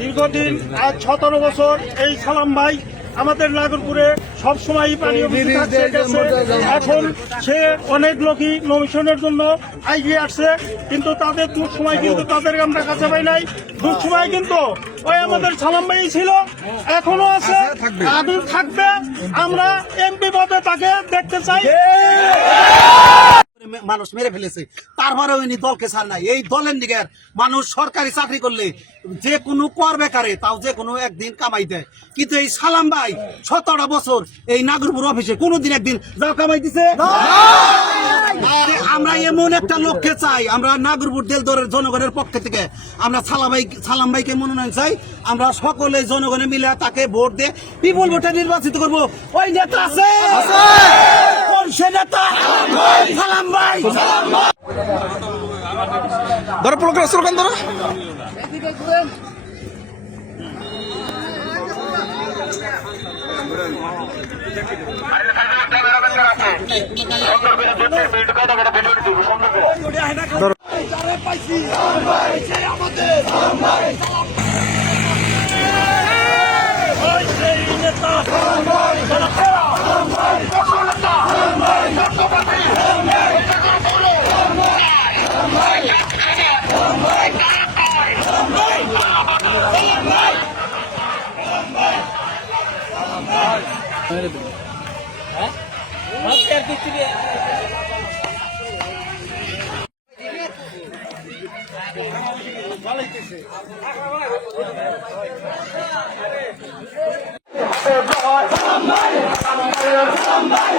দীর্ঘদিন আজ 17 বছর এই সালাম ভাই আমাদের নাগরপুরে সবসময় পানি এখন সে অনেক লোকই নমিশনের জন্য এগিয়ে আসছে, কিন্তু তাদের দুঃখ সময় কিন্তু তাদেরকে আমরা কাছে পাই নাই। দুঃখ সময় কিন্তু ওই আমাদের সালাম ভাই ছিল, এখনো আছে, আগে থাকবে। আমরা এমপি পদে তাকে দেখতে চাই। মানুষ মেরে ফেলেছে, তারপরে উনি দলকে ছাড় নাই। এই দলের দিকে মানুষ সরকারি চাকরি করলে যে কোনো কর বেকারে তাও যে কোনো একদিন কামাই দেয়, কিন্তু এই সালাম ভাই 17টা বছর এই নাগরপুর অফিসে কোনোদিন একদিন যাও কামাই দিছে। আমরা এমন একটা লক্ষ্যে চাই, আমরা নাগরপুর দেলদরের জনগণের পক্ষ থেকে আমরা সালাম ভাইকে মনোনয়ন চাই। আমরা সকলে জনগণে মিলে তাকে ভোট দিয়ে বিপুল ভোটে নির্বাচিত করব। ওই নেতা আছে, সে নেতা সালাম ভাই। ধরো প্রোগ্রাম স্লোগান ধরো। Somebody, somebody, somebody.